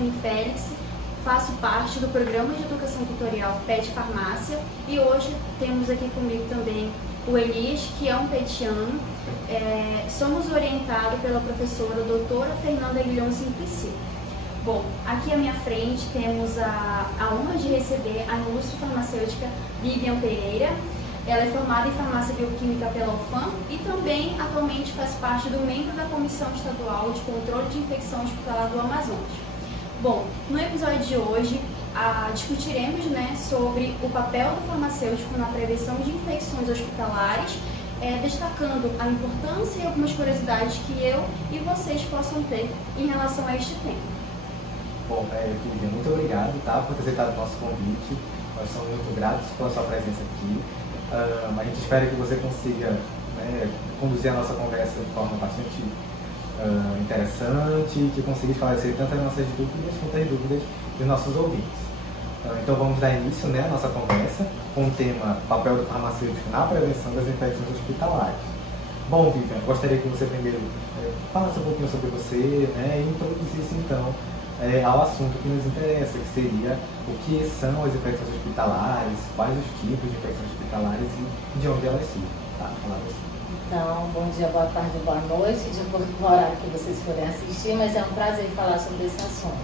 Stephanie Félix, faço parte do programa de educação tutorial PET Farmácia e hoje temos aqui comigo também o Elias, que é um petiano. Somos orientados pela professora doutora Fernanda Guilhom Simplici. Bom, aqui à minha frente temos a honra de receber a ilustre farmacêutica Vivian Pereira. Ela é formada em farmácia bioquímica pela UFAM e também atualmente faz parte do membro da Comissão Estadual de Controle de Infecção Hospitalar do Amazonas. Bom, no episódio de hoje discutiremos sobre o papel do farmacêutico na prevenção de infecções hospitalares, destacando a importância e algumas curiosidades que eu e vocês possam ter em relação a este tema. Bom, Vivian, muito obrigado por ter aceitado o nosso convite. Nós somos muito gratos pela sua presença aqui. A gente espera que você consiga conduzir a nossa conversa de forma bastante interessante, que consiga esclarecer tanto as nossas dúvidas quanto as dúvidas dos nossos ouvintes. Então vamos dar início à nossa conversa com o tema papel do farmacêutico na prevenção das infecções hospitalares. Bom, Vivian, gostaria que você primeiro falasse um pouquinho sobre você e introduzisse então ao assunto que nos interessa, que seria o que são as infecções hospitalares, quais os tipos de infecções hospitalares e de onde elas surgem. Então, bom dia, boa tarde, boa noite, de acordo com o horário que vocês forem assistir, mas é um prazer falar sobre esse assunto.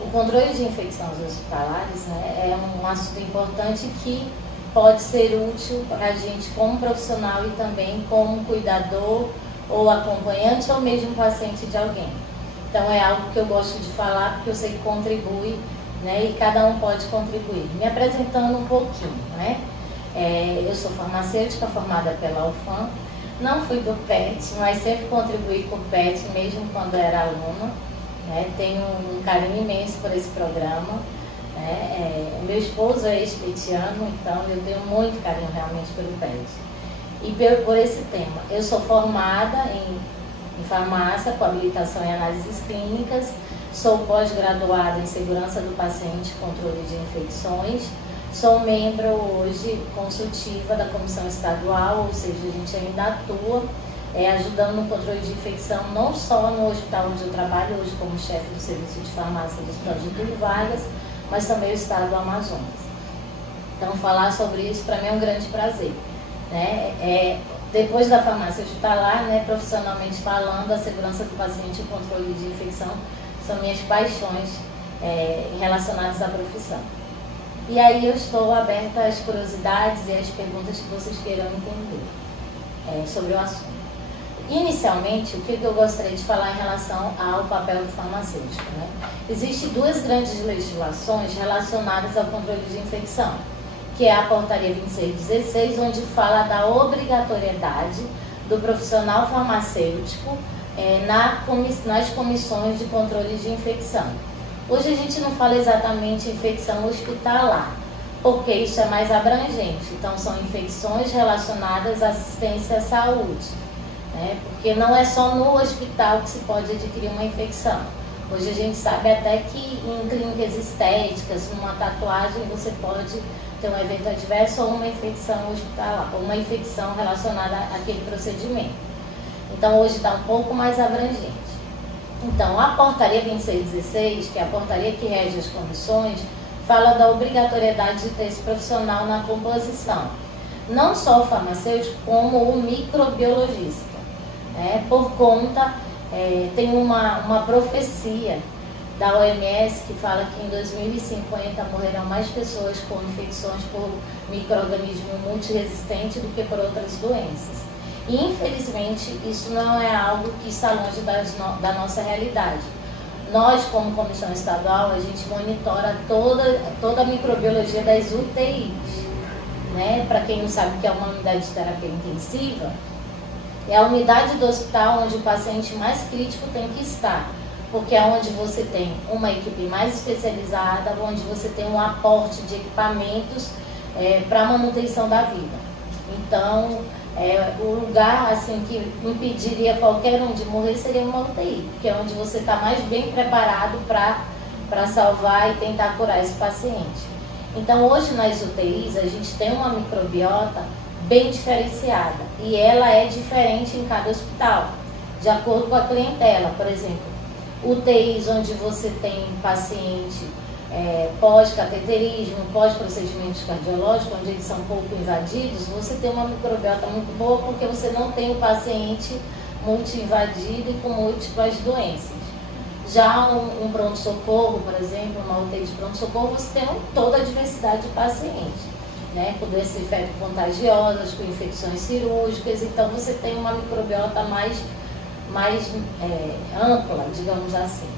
O controle de infecções hospitalares é um assunto importante que pode ser útil para a gente como profissional e também como cuidador ou acompanhante ou mesmo paciente de alguém. Então é algo que eu gosto de falar porque eu sei que contribui, e cada um pode contribuir. Me apresentando um pouquinho, eu sou farmacêutica formada pela UFAM, não fui do PET, mas sempre contribuí com o PET, mesmo quando era aluna. Tenho um carinho imenso por esse programa. Meu esposo é ex-petiano, então eu tenho muito carinho realmente pelo PET. E por esse tema, eu sou formada em farmácia com habilitação em análises clínicas, sou pós-graduada em segurança do paciente e controle de infecções, sou membro hoje consultiva da Comissão Estadual, ou seja, a gente ainda atua ajudando no controle de infecção, não só no hospital onde eu trabalho hoje como chefe do serviço de farmácia do Hospital Getúlio Vargas, mas também o estado do Amazonas. Então falar sobre isso para mim é um grande prazer. Depois da farmácia hospitalar, profissionalmente falando, a segurança do paciente e o controle de infecção são minhas paixões relacionadas à profissão. E aí eu estou aberta às curiosidades e às perguntas que vocês queiram entender sobre o assunto. Inicialmente, o que eu gostaria de falar em relação ao papel do farmacêutico? Existem duas grandes legislações relacionadas ao controle de infecção, que é a Portaria 2616, onde fala da obrigatoriedade do profissional farmacêutico nas comissões de controle de infecção. Hoje a gente não fala exatamente infecção hospitalar, porque isso é mais abrangente. Então são infecções relacionadas à assistência à saúde, porque não é só no hospital que se pode adquirir uma infecção. Hoje a gente sabe até que em clínicas estéticas, numa tatuagem, você pode ter um evento adverso ou uma infecção hospitalar, ou uma infecção relacionada àquele procedimento. Então hoje está um pouco mais abrangente. Então a Portaria 2616, que é a portaria que rege as comissões, fala da obrigatoriedade de ter esse profissional na composição. Não só o farmacêutico, como o microbiologista. Por conta, tem uma profecia da OMS que fala que em 2050 morrerão mais pessoas com infecções por micro-organismo multiresistente do que por outras doenças. E infelizmente isso não é algo que está longe da nossa realidade. Nós, como Comissão Estadual, a gente monitora toda a microbiologia das UTIs. Para quem não sabe o que é uma unidade de terapia intensiva, é a unidade do hospital onde o paciente mais crítico tem que estar, porque é onde você tem uma equipe mais especializada, onde você tem um aporte de equipamentos para a manutenção da vida. Então, o lugar assim, que impediria qualquer um de morrer seria uma UTI, que é onde você está mais bem preparado para salvar e tentar curar esse paciente. Então, hoje nas UTIs, a gente tem uma microbiota bem diferenciada e ela é diferente em cada hospital, de acordo com a clientela. Por exemplo, UTIs onde você tem paciente pós-cateterismo, pós-procedimentos cardiológicos, onde eles são pouco invadidos, você tem uma microbiota muito boa porque você não tem o paciente multi-invadido e com múltiplas doenças. Já um pronto-socorro, por exemplo, uma UTI de pronto-socorro, você tem toda a diversidade de pacientes, né? Com doenças infecto-contagiosas, com infecções cirúrgicas, então você tem uma microbiota mais ampla, digamos assim.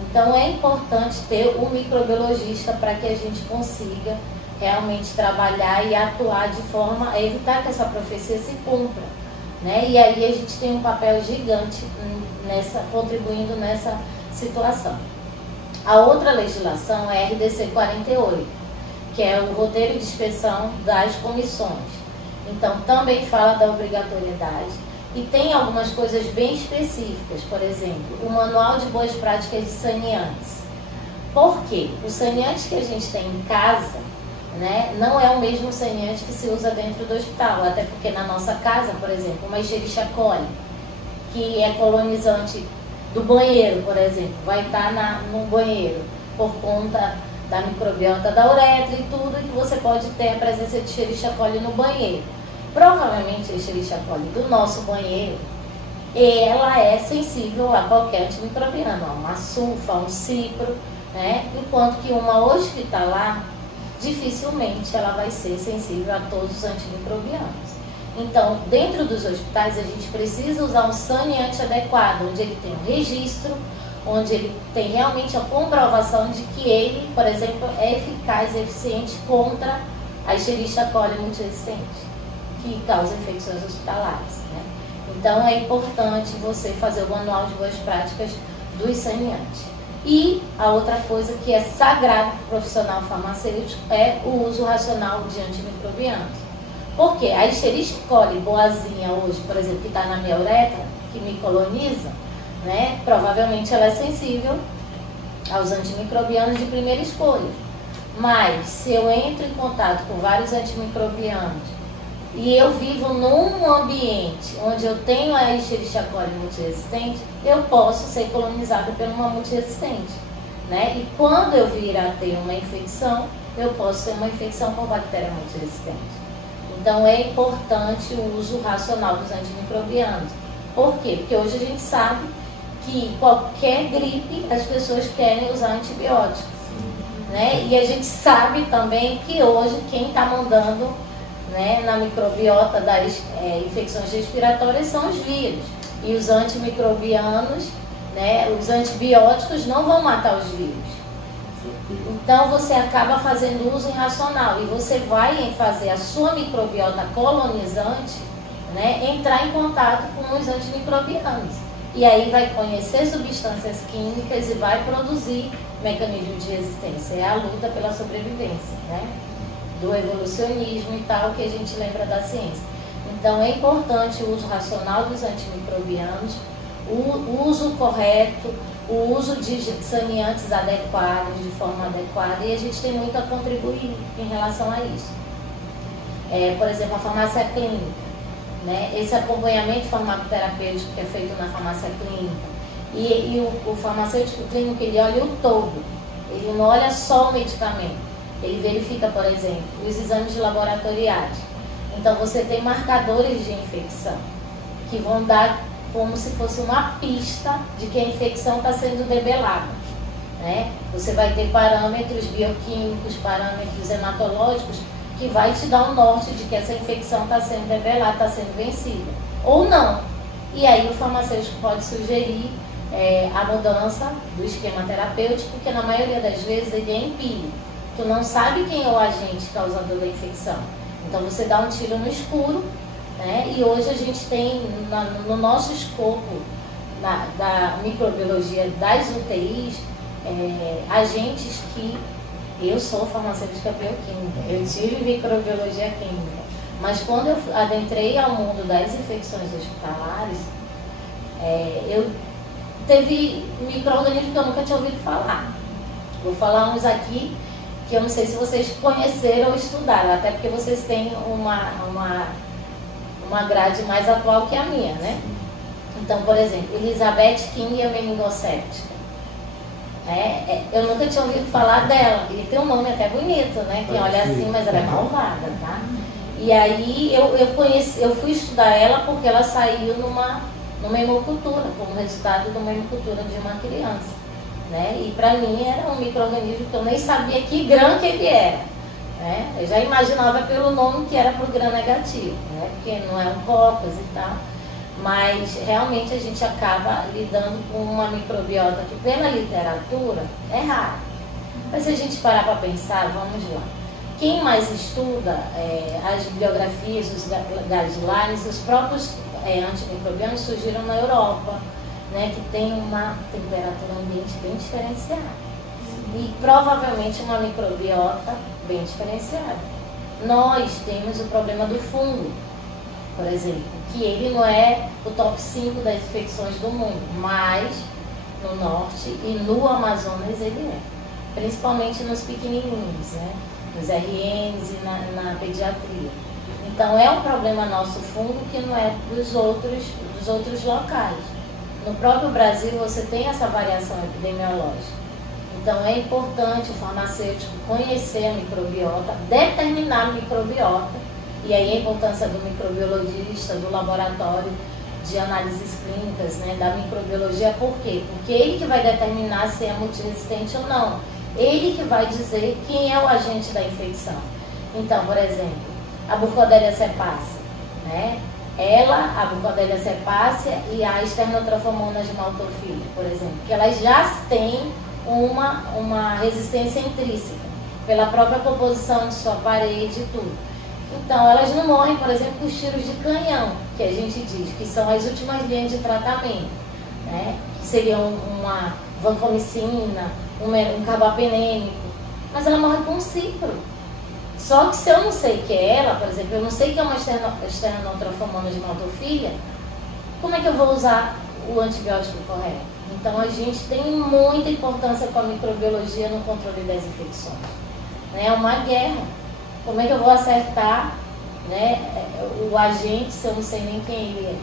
Então é importante ter um microbiologista para que a gente consiga realmente trabalhar e atuar de forma a evitar que essa profecia se cumpra, né? E aí a gente tem um papel gigante contribuindo nessa situação. A outra legislação é a RDC 48, que é o roteiro de inspeção das comissões. Então também fala da obrigatoriedade. E tem algumas coisas bem específicas, por exemplo, o Manual de Boas Práticas de Saneantes. Por quê? O saneante que a gente tem em casa, né, não é o mesmo saneante que se usa dentro do hospital, até porque na nossa casa, por exemplo, uma Escherichia coli, que é colonizante do banheiro, por exemplo, vai estar no banheiro por conta da microbiota da uretra e tudo, e que você pode ter a presença de Escherichia coli no banheiro. Provavelmente a Escherichia coli do nosso banheiro, ela é sensível a qualquer antimicrobiano, a uma sulfa, a um cipro, né? Enquanto que uma hospitalar, dificilmente ela vai ser sensível a todos os antimicrobianos. Então, dentro dos hospitais, a gente precisa usar um saneante adequado, onde ele tem um registro, onde ele tem realmente a comprovação de que ele, por exemplo, é eficaz e eficiente contra a Escherichia coli multiresistente, que causa infecções hospitalares, né? Então é importante você fazer o manual de boas práticas dos saneantes. E a outra coisa que é sagrado para o profissional farmacêutico é o uso racional de antimicrobianos. Porque a Escherichia coli boazinha hoje, por exemplo, que está na minha uretra, que me coloniza, né, provavelmente ela é sensível aos antimicrobianos de primeira escolha. Mas se eu entro em contato com vários antimicrobianos e eu vivo num ambiente onde eu tenho a Escherichia coli multiresistente, eu posso ser colonizada por uma multiresistente, né? E quando eu vir a ter uma infecção, eu posso ter uma infecção por bactéria multiresistente. Então é importante o uso racional dos antimicrobianos. Por quê? Porque hoje a gente sabe que qualquer gripe as pessoas querem usar antibióticos, né? E a gente sabe também que hoje quem está mandando, né, na microbiota das infecções respiratórias são os vírus. E os antimicrobianos, né, os antibióticos não vão matar os vírus. Então você acaba fazendo uso irracional e você vai fazer a sua microbiota colonizante, né, entrar em contato com os antimicrobianos. E aí vai conhecer substâncias químicas e vai produzir mecanismos de resistência. É a luta pela sobrevivência, né, do evolucionismo e tal, que a gente lembra da ciência. Então é importante o uso racional dos antimicrobianos, o uso correto, o uso de saneantes adequados, de forma adequada, e a gente tem muito a contribuir em relação a isso. Por exemplo, a farmácia clínica, né? Esse acompanhamento farmacoterapêutico que é feito na farmácia clínica, e o farmacêutico clínico, ele olha o todo, ele não olha só o medicamento, ele verifica, por exemplo, os exames de laboratoriais. Então você tem marcadores de infecção, que vão dar como se fosse uma pista de que a infecção está sendo debelada, né? Você vai ter parâmetros bioquímicos, parâmetros hematológicos, que vai te dar um norte de que essa infecção está sendo debelada, está sendo vencida, ou não. E aí o farmacêutico pode sugerir a mudança do esquema terapêutico, porque na maioria das vezes ele é empírico. Tu não sabe quem é o agente causador da infecção. Então você dá um tiro no escuro, né? E hoje a gente tem no nosso escopo da microbiologia das UTIs, agentes que... Eu sou farmacêutica bioquímica, eu tive microbiologia química, mas quando eu adentrei ao mundo das infecções hospitalares, eu teve micro-organismos que eu nunca tinha ouvido falar. Vou falar uns aqui que eu não sei se vocês conheceram ou estudaram, até porque vocês têm uma grade mais atual que a minha, né? Então, por exemplo, Elizabeth King é meningocéptica. Eu nunca tinha ouvido falar dela. E tem um nome até bonito, né? Quem olha assim, mas ela é malvada, tá? E aí eu fui estudar ela porque ela saiu numa hemocultura, como resultado de uma hemocultura de uma criança. Né? E para mim era um micro-organismo que eu nem sabia que gram que ele era. Né? Eu já imaginava pelo nome que era pro gram negativo, né? Porque não é um cocos e tal. Mas realmente a gente acaba lidando com uma microbiota que pela literatura é rara. Mas se a gente parar para pensar, vamos lá. Quem mais estuda as bibliografias, os guidelines, os próprios antimicrobianos surgiram na Europa, né, que tem uma temperatura ambiente bem diferenciada. E provavelmente uma microbiota bem diferenciada. Nós temos o problema do fungo, por exemplo, que ele não é o top 5 das infecções do mundo, mas no norte e no Amazonas ele é. Principalmente nos pequenininhos, né? Nos RNs e na pediatria. Então é um problema nosso fungo que não é dos outros locais. No próprio Brasil você tem essa variação epidemiológica. Então é importante o farmacêutico conhecer a microbiota, determinar a microbiota, e aí a importância do microbiologista, do laboratório de análises clínicas, né, da microbiologia. Por quê? Porque ele que vai determinar se é multiresistente ou não. Ele que vai dizer quem é o agente da infecção. Então, por exemplo, a Burkholderia cepacia, né? A Burkholderia cepacia e a Sternotrophmonas maltophilia, por exemplo, que elas já têm uma resistência intrínseca pela própria composição de sua parede e tudo. Então, elas não morrem, por exemplo, com os tiros de canhão, que a gente diz, que são as últimas linhas de tratamento, né? Que seriam uma vancomicina, um carbapenêmico, mas ela morre com um ciclo. Só que se eu não sei que é ela, por exemplo, eu não sei que é uma Sternotrophmonas maltophilia, como é que eu vou usar o antibiótico correto? Então, a gente tem muita importância com a microbiologia no controle das infecções. É uma guerra. Como é que eu vou acertar, né, o agente se eu não sei nem quem ele é?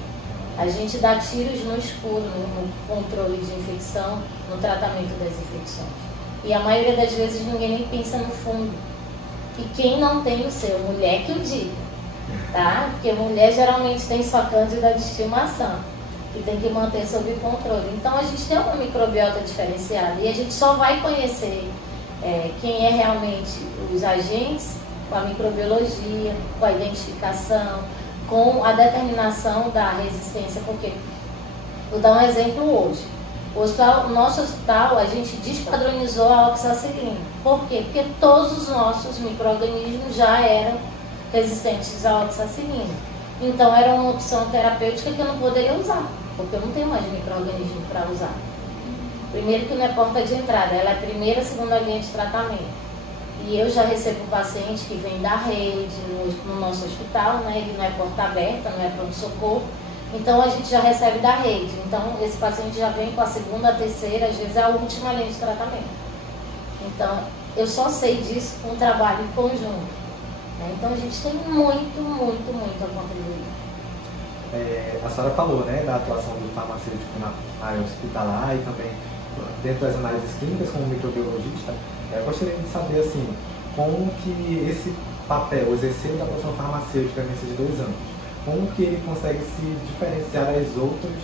A gente dá tiros no escuro no controle de infecção, no tratamento das infecções. E a maioria das vezes ninguém nem pensa no fundo. E quem não tem o seu, mulher que o diga, tá? Porque mulher geralmente tem sua cândida de estimação, que tem que manter sob controle. Então a gente tem uma microbiota diferenciada e a gente só vai conhecer quem é realmente os agentes com a microbiologia, com a identificação, com a determinação da resistência. Porque, vou dar um exemplo hoje. O nosso hospital, a gente despadronizou a oxacilina. Por quê? Porque todos os nossos micro-organismos já eram resistentes à oxacilina. Então, era uma opção terapêutica que eu não poderia usar, porque eu não tenho mais micro-organismo para usar. Primeiro que não é porta de entrada, ela é a primeira, segunda linha de tratamento. E eu já recebo paciente que vem da rede, no nosso hospital, né? Ele não é porta aberta, não é pronto-socorro. Então a gente já recebe da rede. Então esse paciente já vem com a segunda, a terceira, às vezes é a última linha de tratamento. Então eu só sei disso com um trabalho em conjunto. Né? Então a gente tem muito a contribuir. A senhora falou, né, da atuação do farmacêutico na área hospitalar e também dentro das análises clínicas como microbiologista. Eu gostaria de saber assim, como que esse papel, o exercício da profissão farmacêutica nesses 2 anos, como que ele consegue se diferenciar das outras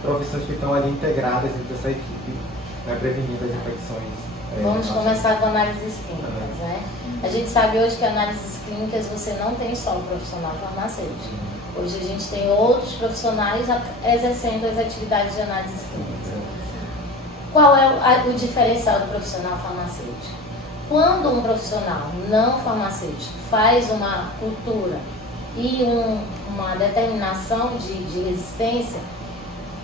profissões que estão ali integradas dentro dessa equipe, né, prevenindo as infecções? Vamos começar com análises clínicas, né? A gente sabe hoje que análises clínicas você não tem só o profissional farmacêutico. Hoje a gente tem outros profissionais exercendo as atividades de análises clínicas. Qual é o diferencial do profissional farmacêutico? Quando um profissional não farmacêutico faz uma cultura e uma determinação de resistência,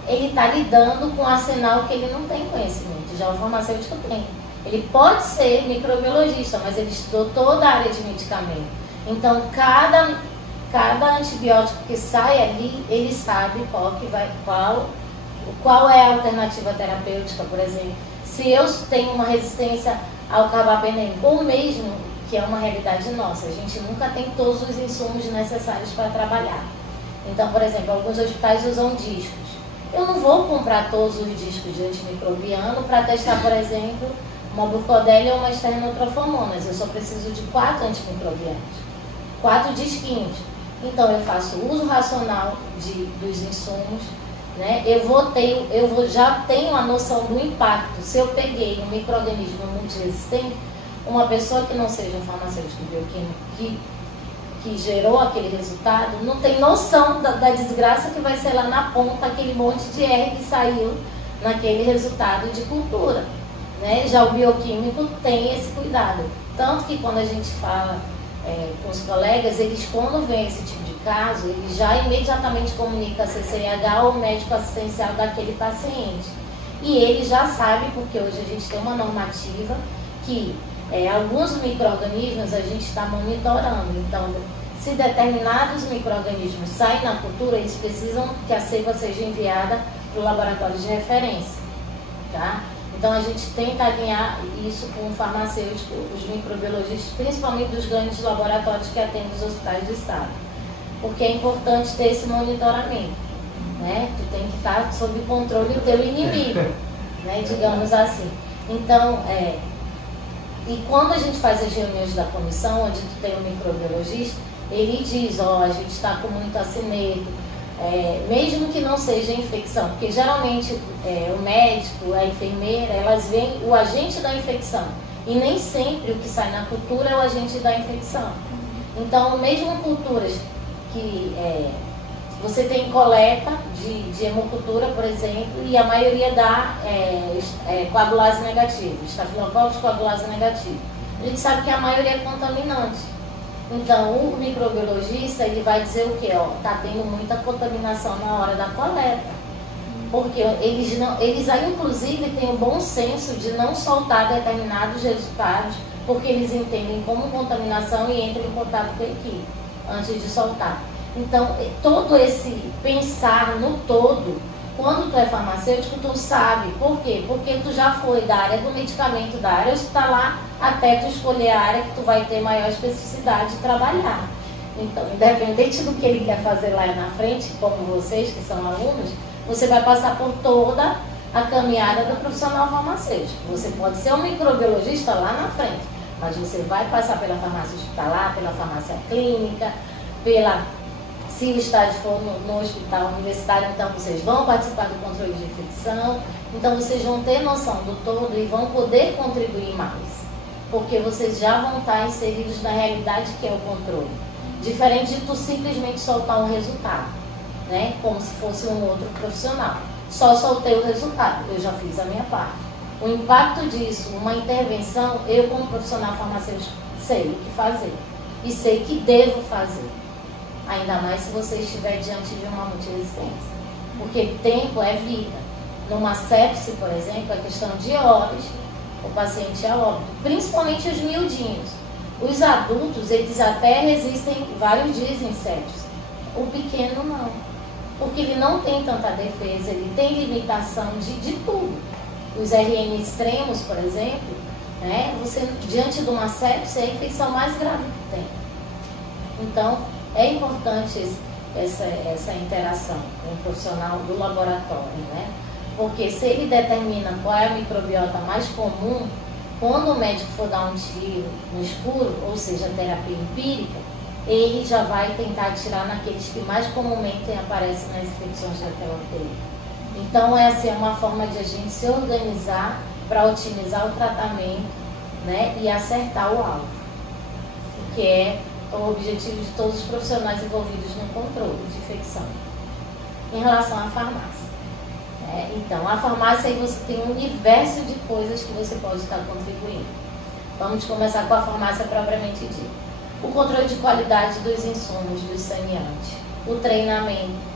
ele está lidando com um arsenal que ele não tem conhecimento. Já o farmacêutico tem. Ele pode ser microbiologista, mas ele estudou toda a área de medicamento. Então, cada antibiótico que sai ali, ele sabe qual é a alternativa terapêutica, por exemplo. Se eu tenho uma resistência ao carbapenêmico, ou mesmo, que é uma realidade nossa, a gente nunca tem todos os insumos necessários para trabalhar. Então, por exemplo, alguns hospitais usam discos. Eu não vou comprar todos os discos de antimicrobiano para testar, por exemplo, uma Burkholderia ou uma Sternotrophmonas. Eu só preciso de 4 antimicrobianos, 4 disquinhos. Então eu faço uso racional dos insumos, né? Já tenho a noção do impacto. Se eu peguei um micro-organismo multiresistente, uma pessoa que não seja um farmacêutico bioquímico que gerou aquele resultado, não tem noção da desgraça que vai ser lá na ponta, aquele monte de R que saiu naquele resultado de cultura, né? Já o bioquímico tem esse cuidado. Tanto que quando a gente fala com os colegas, eles quando vem esse tipo de caso, ele já imediatamente comunica a CCIH ou médico assistencial daquele paciente. E ele já sabe, porque hoje a gente tem uma normativa que alguns micro-organismos a gente está monitorando. Então, se determinados micro-organismos saem na cultura, eles precisam que a seiva seja enviada para o laboratório de referência. Tá? Então, a gente tenta alinhar isso com o farmacêutico, os microbiologistas, principalmente dos grandes laboratórios que atendem os hospitais do estado. Porque é importante ter esse monitoramento. Né? Tu tem que estar sob controle do teu inimigo, né? Digamos assim. Então, e quando a gente faz as reuniões da comissão, onde tu tem um microbiologista, ele diz, a gente está com muito acineto, mesmo que não seja infecção, porque geralmente o médico, a enfermeira, elas veem o agente da infecção, e nem sempre o que sai na cultura é o agente da infecção. Então, mesmo culturas que você tem coleta de hemocultura, por exemplo, e a maioria dá coagulase negativa, estafilococcus coagulase negativa. A gente sabe que a maioria é contaminante. Então, o microbiologista, ele vai dizer o quê? Está tendo muita contaminação na hora da coleta. Porque eles aí, inclusive, têm o bom senso de não soltar determinados resultados, porque eles entendem como contaminação e entram em contato com a equipe antes de soltar. Então, todo esse pensar no todo, quando tu é farmacêutico, tu sabe. Por quê? Porque tu já foi da área do medicamento, da área hospitalar, até tu escolher a área que tu vai ter maior especificidade de trabalhar. Então, independente do que ele quer fazer lá na frente, como vocês que são alunos, você vai passar por toda a caminhada do profissional farmacêutico. Você pode ser um microbiologista lá na frente, mas você vai passar pela farmácia hospitalar, pela farmácia clínica, se o estágio for no hospital universitário, então vocês vão participar do controle de infecção, então vocês vão ter noção do todo e vão poder contribuir mais, porque vocês já vão estar inseridos na realidade que é o controle, diferente de tu simplesmente soltar um resultado, né? Como se fosse um outro profissional. Só soltei o resultado, eu já fiz a minha parte. O impacto disso, uma intervenção, eu como profissional farmacêutico sei o que fazer e sei que devo fazer. Ainda mais se você estiver diante de uma multiresistência. Porque tempo é vida. Numa sepse, por exemplo, é questão de horas, o paciente é óbito. Principalmente os miudinhos. Os adultos, eles até resistem vários dias em sepsis. O pequeno não. Porque ele não tem tanta defesa, ele tem limitação de tudo. Os RN extremos, por exemplo, né, você, diante de uma sepse, é a infecção mais grave que tem. Então, é importante essa interação com o profissional do laboratório, né? Porque se ele determina qual é a microbiota mais comum, quando o médico for dar um tiro no escuro, ou seja, terapia empírica, ele já vai tentar atirar naqueles que mais comumente aparecem nas infecções daquela UTI. Então, essa é uma forma de a gente se organizar para otimizar o tratamento, né, e acertar o alvo, que é o objetivo de todos os profissionais envolvidos no controle de infecção. Em relação à farmácia. Então, a farmácia aí você tem um universo de coisas que você pode estar contribuindo. Vamos começar com a farmácia propriamente dita. O controle de qualidade dos insumos, dos saneantes. O treinamento.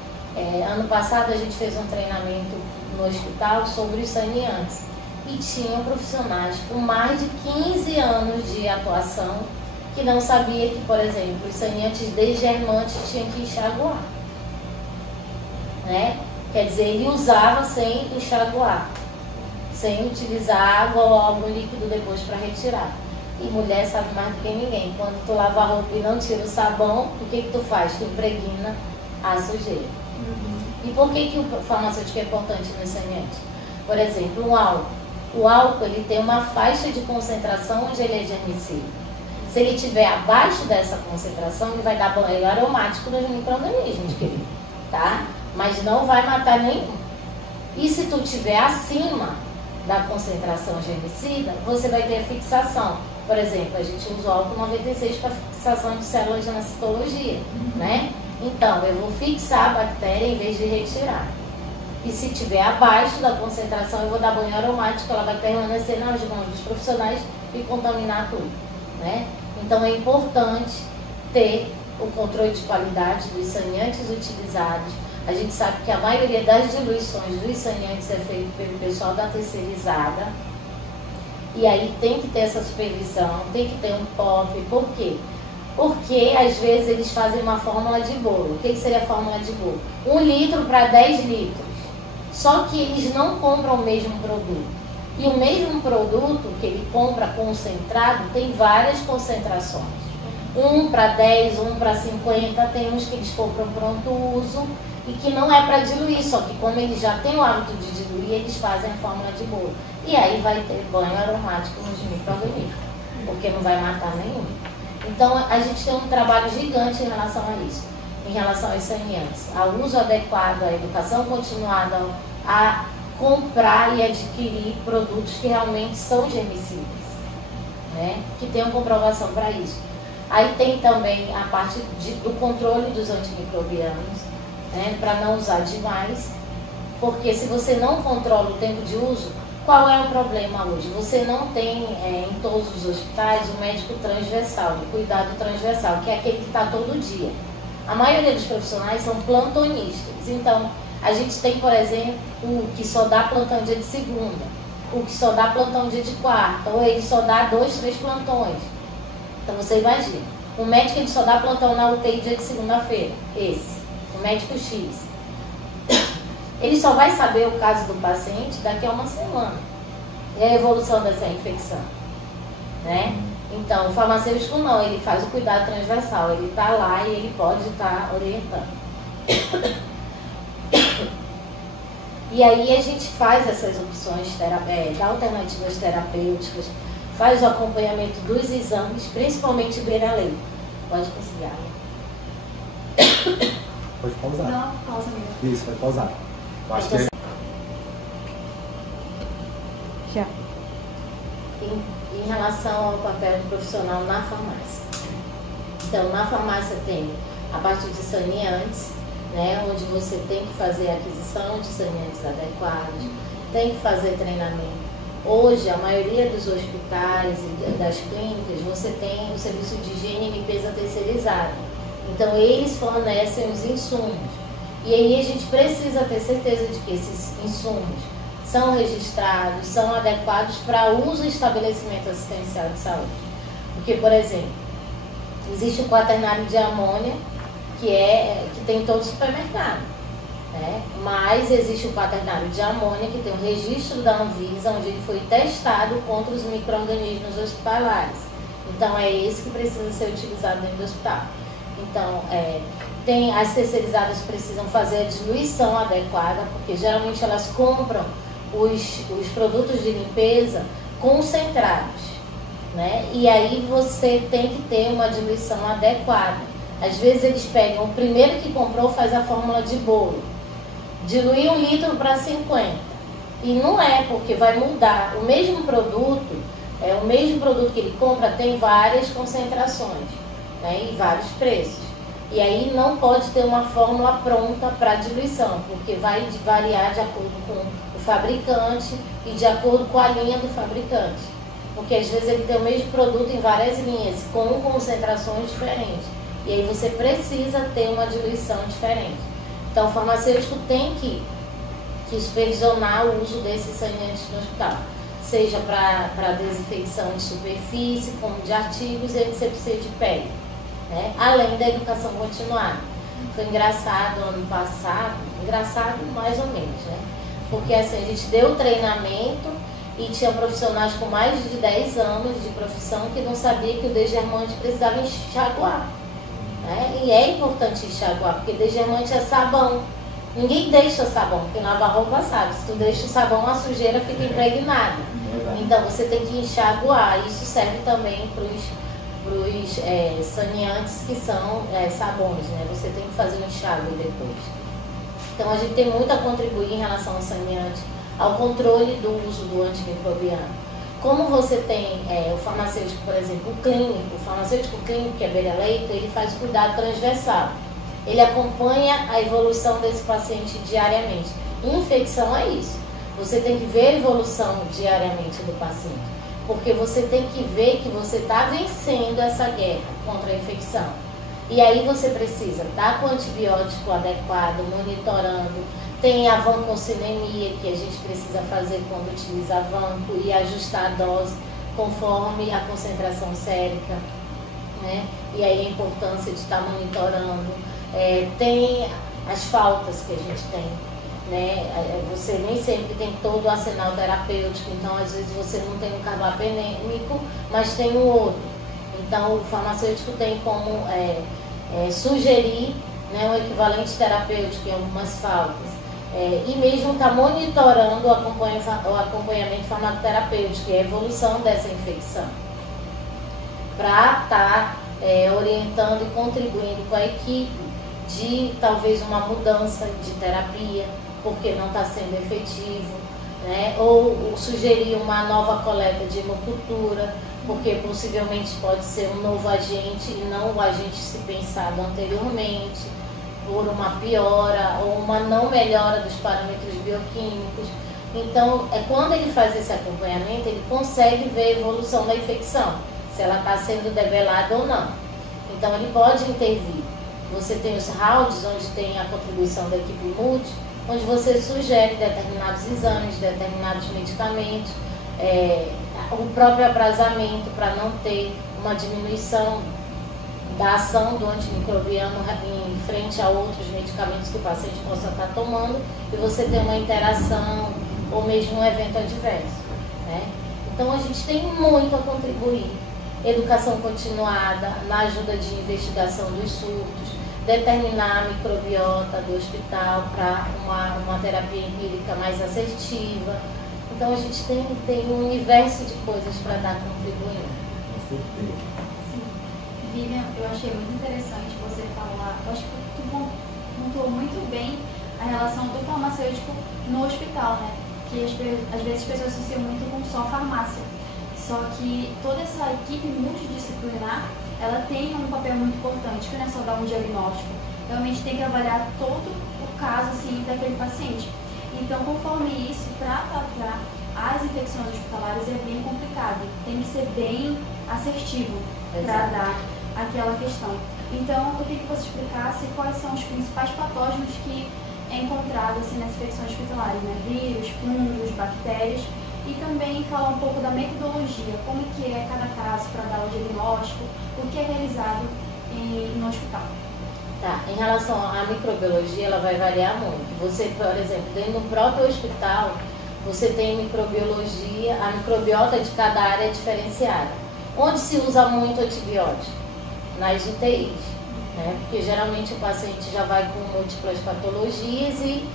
Ano passado a gente fez um treinamento no hospital sobre os saneantes. E tinham profissionais com mais de 15 anos de atuação que não sabia que, por exemplo, os saneantes desgermantes tinham que enxaguar. Né? Quer dizer, ele usava sem enxaguar, sem utilizar água ou algum líquido depois para retirar. E mulher sabe mais do que ninguém. Quando tu lava a roupa e não tira o sabão, o que tu faz? Tu impregna a sujeira. E por que o farmacêutico é importante nesse ambiente? Por exemplo, o álcool. O álcool ele tem uma faixa de concentração onde ele é germicida. Se ele estiver abaixo dessa concentração, ele vai dar banho aromático nos micro-organismos, querido, tá? Mas não vai matar nenhum. E se tu estiver acima da concentração germicida, você vai ter a fixação. Por exemplo, a gente usa o álcool 96 para fixação de células na citologia, né? Então, eu vou fixar a bactéria em vez de retirar. E se estiver abaixo da concentração, eu vou dar banho aromático, ela vai permanecer nas mãos dos profissionais e contaminar tudo, né? Então, é importante ter o controle de qualidade dos saneantes utilizados. A gente sabe que a maioria das diluições dos saneantes é feita pelo pessoal da terceirizada. E aí tem que ter essa supervisão, tem que ter um POP. Por quê? Porque às vezes eles fazem uma fórmula de bolo. O que seria a fórmula de bolo? 1 litro para 10 litros. Só que eles não compram o mesmo produto. E o mesmo produto que ele compra concentrado tem várias concentrações. 1 para 10, 1 para 50, tem uns que eles compram pronto uso e que não é para diluir, só que como eles já têm o hábito de diluir, eles fazem a fórmula de bolo. E aí vai ter banho aromático nos micro-organismos, porque não vai matar nenhum. Então a gente tem um trabalho gigante em relação a isso, em relação aos saneantes, ao uso adequado, à educação continuada, a comprar e adquirir produtos que realmente são germicidas, né? Que tenham comprovação para isso. Aí tem também a parte do controle dos antimicrobianos, né? Para não usar demais, porque se você não controla o tempo de uso, qual é o problema hoje? Você não tem em todos os hospitais o médico transversal, o cuidado transversal, que é aquele que está todo dia. A maioria dos profissionais são plantonistas, então a gente tem, por exemplo, o que só dá plantão dia de segunda, o que só dá plantão dia de quarta, ou ele só dá 2, 3 plantões. Então você imagina, o médico ele só dá plantão na UTI dia de segunda-feira, esse, o médico X. Ele só vai saber o caso do paciente daqui a uma semana. E a evolução dessa infecção, né? Então, o farmacêutico não, ele faz o cuidado transversal, ele está lá e ele pode estar orientando. E aí a gente faz essas opções de alternativas terapêuticas, faz o acompanhamento dos exames, principalmente beira-leito. Pode conciliar. Pode pausar. Não, pausa mesmo. Isso, pode pausar. Eu acho que Já. Em relação ao papel do profissional na farmácia. Então, na farmácia tem a parte de saneantes, né, onde você tem que fazer a aquisição de saneantes adequados, tem que fazer treinamento. Hoje, a maioria dos hospitais e das clínicas, você tem o serviço de higiene e limpeza terceirizado. Então, eles fornecem os insumos. E aí a gente precisa ter certeza de que esses insumos são registrados, são adequados para uso e estabelecimento assistencial de saúde. Porque, por exemplo, existe o quaternário de amônia, que tem em todo supermercado, né? Mas existe o quaternário de amônia, que tem o registro da Anvisa, onde ele foi testado contra os micro-organismos hospitalares. Então, é esse que precisa ser utilizado dentro do hospital. Então, as terceirizadas precisam fazer a diluição adequada, porque geralmente elas compram os produtos de limpeza concentrados, né? E aí você tem que ter uma diluição adequada. Às vezes eles pegam o primeiro que comprou, faz a fórmula de bolo, dilui 1 litro para 50. E não é, porque vai mudar. O mesmo produto que ele compra tem várias concentrações, né? E vários preços. E aí não pode ter uma fórmula pronta para diluição, porque vai variar de acordo com o fabricante e de acordo com a linha do fabricante. Porque às vezes ele tem o mesmo produto em várias linhas, com concentrações diferentes. E aí você precisa ter uma diluição diferente. Então o farmacêutico tem que supervisionar o uso desses saneantes no hospital. Seja para desinfecção de superfície, como de artigos e antisepsia de pele. Né? Além da educação continuada. Foi engraçado ano passado, engraçado mais ou menos, né? Porque assim, a gente deu treinamento e tinha profissionais com mais de 10 anos de profissão que não sabia que o desgermante precisava enxaguar, né? E é importante enxaguar, porque desgermante é sabão. Ninguém deixa sabão, porque lavar roupa sabe, se tu deixa o sabão, a sujeira fica impregnada. Então você tem que enxaguar. Isso serve também para os saneantes que são sabões, né? Você tem que fazer um enxágue depois. Então a gente tem muito a contribuir em relação ao saneante, ao controle do uso do antimicrobiano. Como você tem o farmacêutico, por exemplo, o farmacêutico clínico, que é beira-leito, ele faz cuidado transversal. Ele acompanha a evolução desse paciente diariamente. Infecção é isso. Você tem que ver a evolução diariamente do paciente, porque você tem que ver que você está vencendo essa guerra contra a infecção. E aí você precisa estar com o antibiótico adequado, monitorando. Tem a vancocinemia, que a gente precisa fazer quando utiliza vanco e ajustar a dose conforme a concentração sérica, né? E aí a importância de estar monitorando. Tem as faltas que a gente tem, né? Você nem sempre tem todo o arsenal terapêutico, então às vezes você não tem um carbapenêmico, mas tem um outro. Então o farmacêutico tem como sugerir, né, um equivalente terapêutico em algumas faltas. E mesmo está monitorando o acompanhamento farmacoterapêutico e a evolução dessa infecção, para estar orientando e contribuindo com a equipe de talvez uma mudança de terapia, porque não está sendo efetivo, né? Ou sugerir uma nova coleta de hemocultura, porque possivelmente pode ser um novo agente e não o agente se pensado anteriormente, por uma piora ou uma não melhora dos parâmetros bioquímicos. Então, quando ele faz esse acompanhamento, ele consegue ver a evolução da infecção, se ela está sendo debelada ou não. Então, ele pode intervir. Você tem os rounds, onde tem a contribuição da equipe multi, onde você sugere determinados exames, determinados medicamentos, o próprio aprasamento para não ter uma diminuição da ação do antimicrobiano em frente a outros medicamentos que o paciente possa estar tomando, e você ter uma interação ou mesmo um evento adverso, né? Então a gente tem muito a contribuir. Educação continuada, na ajuda de investigação dos surtos, determinar a microbiota do hospital para uma terapia empírica mais assertiva. Então a gente tem um universo de coisas para estar contribuindo. Com certeza. Vivian, eu achei muito interessante você falar, eu acho que tu montou muito bem a relação do farmacêutico no hospital, né? Que às vezes as pessoas associam muito com só farmácia. Só que toda essa equipe multidisciplinar, ela tem um papel muito importante, que não é só dar um diagnóstico. Realmente tem que avaliar todo o caso assim, daquele paciente. Então, conforme isso, para tratar as infecções hospitalares é bem complicado. Tem que ser bem assertivo para dar aquela questão. Então, eu queria que você explicasse quais são os principais patógenos que é encontrado assim, nas infecções hospitalares, né? Vírus, fungos, bactérias, e também falar um pouco da metodologia, como que é cada caso para dar o diagnóstico, o que é realizado no hospital. Tá, em relação à microbiologia, ela vai variar muito. Você, por exemplo, dentro do próprio hospital, você tem microbiologia, a microbiota de cada área é diferenciada. Onde se usa muito antibiótico? Nas UTIs, né? Porque geralmente o paciente já vai com múltiplas patologias e,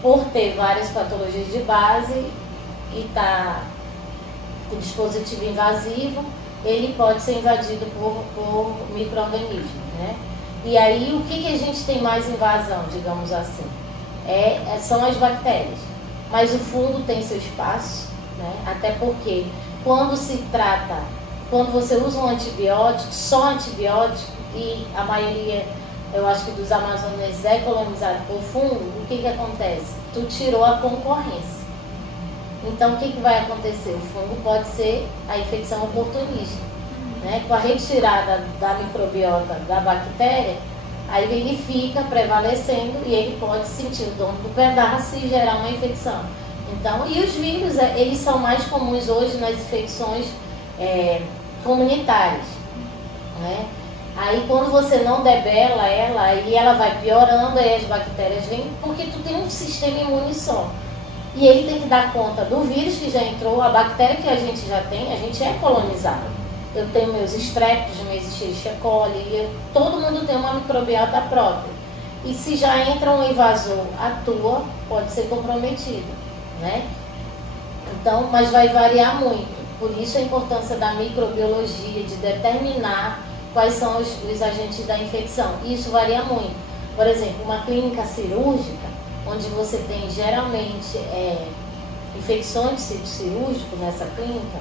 por ter várias patologias de base e tá com dispositivo invasivo, ele pode ser invadido por micro-organismos, né? E aí, o que a gente tem mais invasão, digamos assim? São as bactérias. Mas o fungo tem seu espaço, né? Até porque quando você usa um antibiótico, só antibiótico, e a maioria, eu acho que dos amazoneses é colonizado por fungo, o que acontece? Tu tirou a concorrência. Então, o que vai acontecer? O fungo pode ser a infecção oportunista, né? Com a retirada da microbiota da bactéria, aí ele fica prevalecendo e ele pode sentir o dono do pedaço e gerar uma infecção. Então, e os vírus, eles são mais comuns hoje nas infecções comunitárias, né? Aí quando você não debela ela, aí ela vai piorando, aí as bactérias vêm, porque tu tem um sistema imune só. E ele tem que dar conta do vírus que já entrou, a bactéria que a gente já tem, a gente é colonizado. Eu tenho meus estreptos, meus Escherichia coli, todo mundo tem uma microbiota própria. E se já entra um invasor atua, pode ser comprometido, né? Então, mas vai variar muito. Por isso a importância da microbiologia, de determinar quais são os agentes da infecção. Isso varia muito. Por exemplo, uma clínica cirúrgica, onde você tem geralmente infecções de sítio cirúrgico nessa clínica,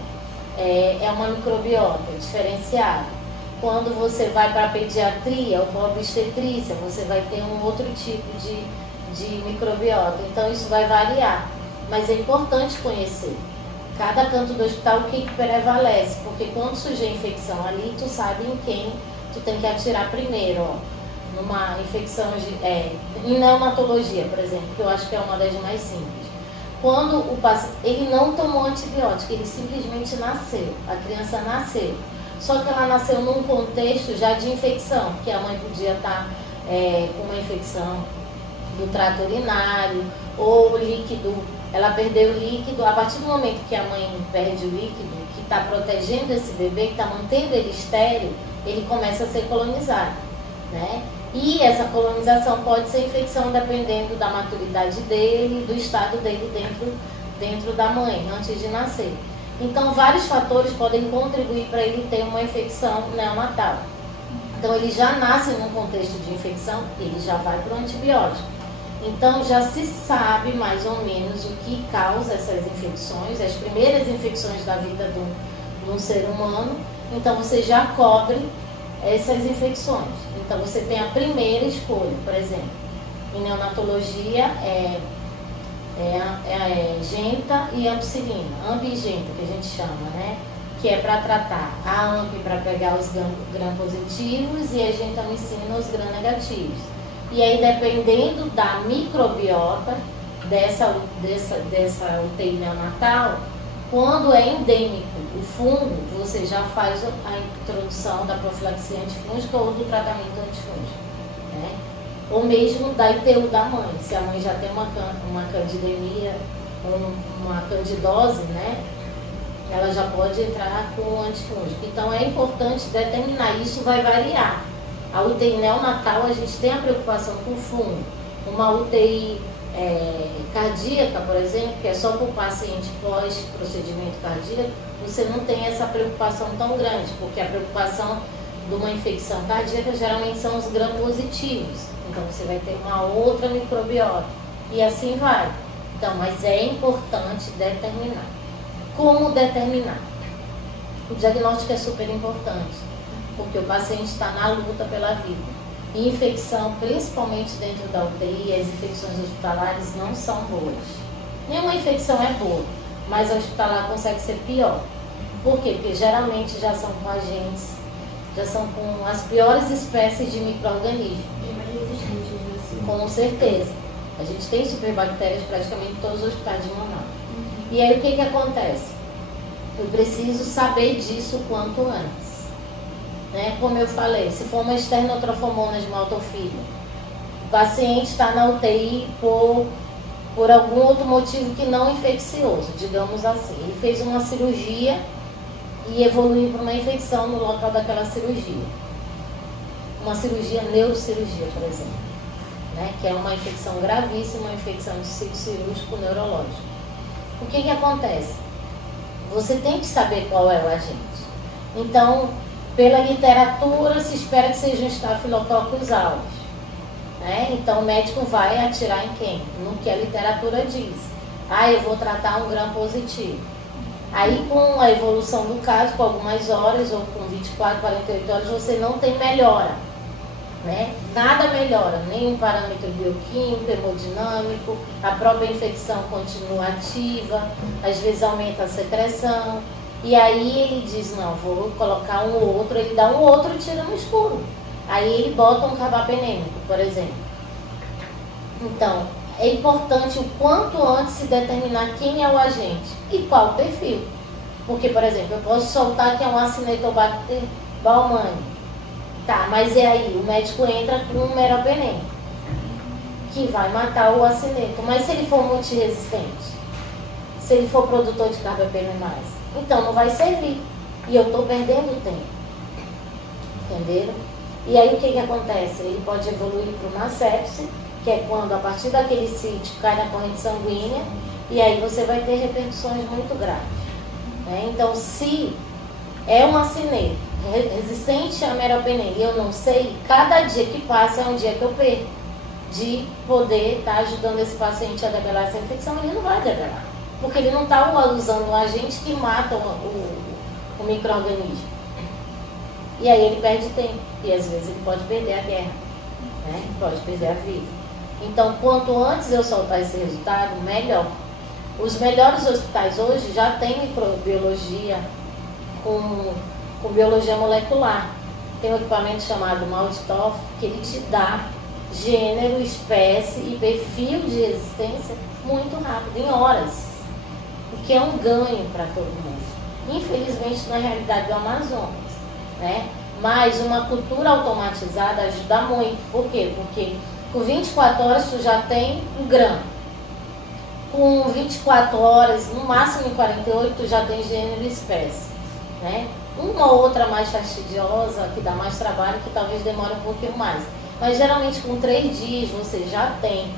é uma microbiota diferenciada. Quando você vai para a pediatria ou para a obstetrícia, você vai ter um outro tipo de microbiota. Então isso vai variar, mas é importante conhecer cada canto do hospital o que prevalece, porque quando surge a infecção ali, tu sabe em quem tu tem que atirar primeiro, ó. Numa infecção em neonatologia, por exemplo, que eu acho que é uma das mais simples. Quando o paciente, ele não tomou antibiótico, ele simplesmente nasceu, a criança nasceu. Só que ela nasceu num contexto já de infecção, que a mãe podia estar com uma infecção do trato urinário, ou o líquido, ela perdeu o líquido. A partir do momento que a mãe perde o líquido, que está protegendo esse bebê, que está mantendo ele estéril, ele começa a ser colonizado, né? E essa colonização pode ser infecção dependendo da maturidade dele, do estado dele dentro da mãe, antes de nascer. Então, vários fatores podem contribuir para ele ter uma infecção neonatal. Então, ele já nasce num contexto de infecção, ele já vai para o antibiótico. Então, já se sabe mais ou menos o que causa essas infecções, as primeiras infecções da vida de um ser humano. Então, você já cobre essas infecções. Então, você tem a primeira escolha, por exemplo, em neonatologia genta e ampicilina, ambigenta, que a gente chama, né? Que é para tratar a amp para pegar os gram-positivos e a gentamicina os gram-negativos. E aí, dependendo da microbiota dessa UTI neonatal, quando é endêmico o fungo, você já faz a introdução da profilaxia antifúngica ou do tratamento antifúngico, né? Ou mesmo da ITU da mãe, se a mãe já tem uma candidemia ou uma candidose, né? Ela já pode entrar com o antifúngico. Então é importante determinar, isso vai variar. A UTI neonatal, a gente tem a preocupação com o fungo. Uma UTI cardíaca, por exemplo, que é só para o paciente pós-procedimento cardíaco, você não tem essa preocupação tão grande, porque a preocupação de uma infecção cardíaca geralmente são os gram-positivos. Então você vai ter uma outra microbiota e assim vai. Então, mas é importante determinar. Como determinar? O diagnóstico é super importante, porque o paciente está na luta pela vida. E infecção, principalmente dentro da UTI, as infecções hospitalares não são boas. Nenhuma infecção é boa, mas a hospitalar consegue ser pior. Por quê? Porque geralmente já são com agentes, já são com as piores espécies de micro-organismos. Com certeza. A gente tem superbactérias praticamente em todos os hospitais de Manaus. E aí o que acontece? Eu preciso saber disso o quanto antes. Né? Como eu falei, se for uma esternotrofomonas maltofilha, o paciente está na UTI por algum outro motivo que não infeccioso, digamos assim. Ele fez uma cirurgia e evoluiu para uma infecção no local daquela cirurgia. Uma cirurgia, neurocirurgia, por exemplo, né? Que é uma infecção gravíssima, uma infecção de sítio cirúrgico neurológico. O que acontece? Você tem que saber qual é o agente. Então, pela literatura, se espera que seja um Staphylococcus aureus, né? Então, o médico vai atirar em quem? No que a literatura diz. Eu vou tratar um gram-positivo. Aí, com a evolução do caso, com algumas horas, ou com 24, 48 horas, você não tem melhora, né? Nada melhora, nenhum parâmetro bioquímico, hemodinâmico, a própria infecção continua ativa, às vezes aumenta a secreção. E aí ele diz, não, vou colocar um outro, ele dá um outro e tira no escuro. Aí ele bota um carbapenêmico, por exemplo. Então, é importante o quanto antes se determinar quem é o agente e qual o perfil. Porque, por exemplo, eu posso soltar que é um Acinetobacter baumannii. Tá, mas e aí? O médico entra com um meropenem, que vai matar o acineto. Mas se ele for multiresistente, se ele for produtor de carbapenemase, então não vai servir. E eu estou perdendo tempo. Entenderam? E aí o que acontece? Ele pode evoluir para uma sepse, que é quando a partir daquele sítio cai na corrente sanguínea, e aí você vai ter repercussões muito graves. Né? Então, se é uma acne resistente à meropenem e eu não sei, cada dia que passa é um dia que eu perco de poder estar ajudando esse paciente a debelar essa infecção. Ele não vai debelar, porque ele não está usando um agente que mata o micro-organismo. E aí ele perde tempo, e às vezes ele pode perder a guerra, né? Pode perder a vida. Então, quanto antes eu soltar esse resultado, melhor. Os melhores hospitais hoje já têm microbiologia com biologia molecular. Tem um equipamento chamado MALDI-TOF, que ele te dá gênero, espécie e perfil de existência muito rápido, em horas. O que é um ganho para todo mundo. Infelizmente, na realidade do Amazonas, né? Mas uma cultura automatizada ajuda muito. Por quê? Porque com 24 horas tu já tem um grão. Com 24 horas, no máximo em 48, tu já tem gênero e espécie. Né? Uma ou outra mais fastidiosa, que dá mais trabalho, que talvez demore um pouquinho mais. Mas geralmente com 3 dias você já tem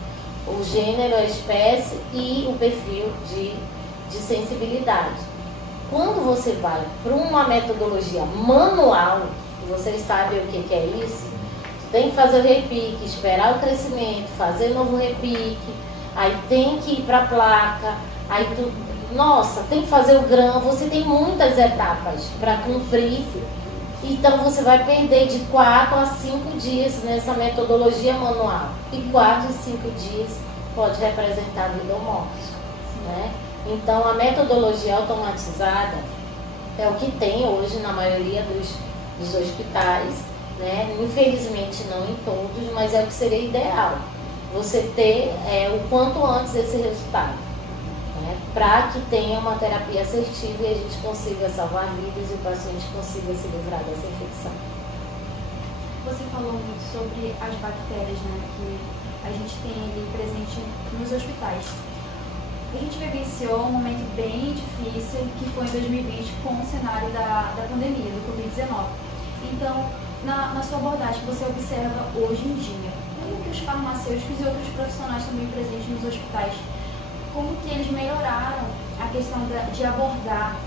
o gênero, a espécie e o perfil de sensibilidade. Quando você vai para uma metodologia manual, vocês sabem o que é isso, tem que fazer o repique, esperar o crescimento, fazer novo repique, aí tem que ir para a placa, aí tu, nossa, tem que fazer o grão, você tem muitas etapas para cumprir, então você vai perder de 4 a 5 dias nessa metodologia manual, e 4 e 5 dias pode representar vida ou morte, né? Então a metodologia automatizada é o que tem hoje na maioria dos hospitais, né? Infelizmente não em todos, mas é o que seria ideal, você ter o quanto antes esse resultado, né? Para que tenha uma terapia assertiva e a gente consiga salvar vidas e o paciente consiga se livrar dessa infecção. Você falou muito sobre as bactérias, né, que a gente tem ali presente nos hospitais. A gente vivenciou um momento bem difícil, que foi em 2020, com o cenário da pandemia, do Covid-19. Então, na sua abordagem, você observa hoje em dia, como que os farmacêuticos e outros profissionais também presentes nos hospitais, como que eles melhoraram a questão de abordar,